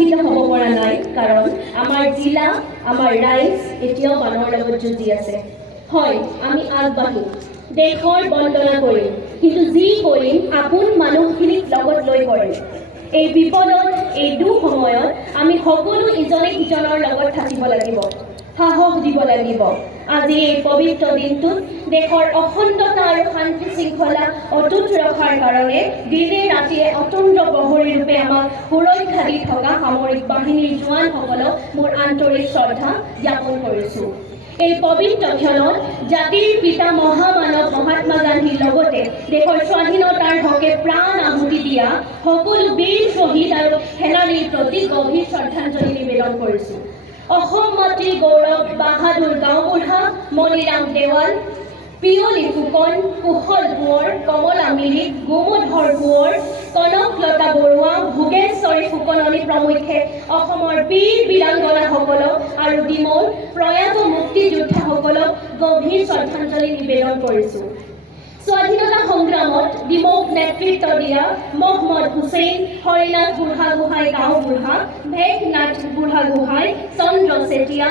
উৎসাহিত হ'ব পৰা নাই কাৰণ আমাৰ জিলা আমাৰ ৰাইজ এতিয়াও বানৰ লগত যুঁজি আছে হয় আমি আগবাঢ়িম দেশৰ বন্দনা কৰিম কিন্তু যি কৰিম আপোন মানুহখিনিক লগত লৈ কৰিম এই বিপদত এই দুঃসময়ত আমি সকলো ইজনে সিজনৰ লগত থাকিব লাগিব সাহস দিব লাগিব আজি এই পবিত্ৰ দিনটোত দেশৰ অখণ্ডতা আৰু শান্তি শৃংখলা অটুট ৰখাৰ কাৰণে দিনে ৰাতিয়ে অতন্ত্ৰ প্ৰহৰী ৰূপে আমাক সুৰক্ষা দি থকা সামৰিক বাহিনীৰ জোৱানসকলক মোৰ আন্তৰিক শ্ৰদ্ধা জ্ঞাপন কৰিছোঁ এই পবিত্ৰ ক্ষণত জাতিৰ পিতা মহামানৱ মহাত্মা গান্ধীৰ লগতে দেশৰ স্বাধীনতাৰ হকে প্ৰাণ আহুতি দিয়া সকলো বীৰ শ্বহীদ আৰু সেনানীৰ প্ৰতি গভীৰ শ্ৰদ্ধাঞ্জলি নিবেদন কৰিছোঁ অসম মাতৃ গৌৰৱ বাহাদুৰ গাঁওবুঢ়া মণিৰাম দেৱাল পিয়লি ফুকন কুশল কোঁৱৰ কমলা মিৰিক গোমধৰ কোঁৱৰ কনকলতা বৰুৱা ভোগেশ্বৰী ফুকননি প্ৰমুখ্যে অসমৰ বীৰ বীৰাংগনাসকলক আৰু ডিমৌৰ প্ৰয়াত মুক্তিযোদ্ধাসকলক গভীৰ শ্ৰদ্ধাঞ্জলি নিবেদন কৰিছোঁ স্বাধীনতা সংগ্ৰামত ডিমৌক নেতৃত্ব দিয়া মহম্মদ হুছেইন হৰিনাথ বুঢ়াগোহাঁই গাঁওবুঢ়া ভেকনাথ বুঢ়াগোহাঁই চন্দ্ৰ চেতিয়া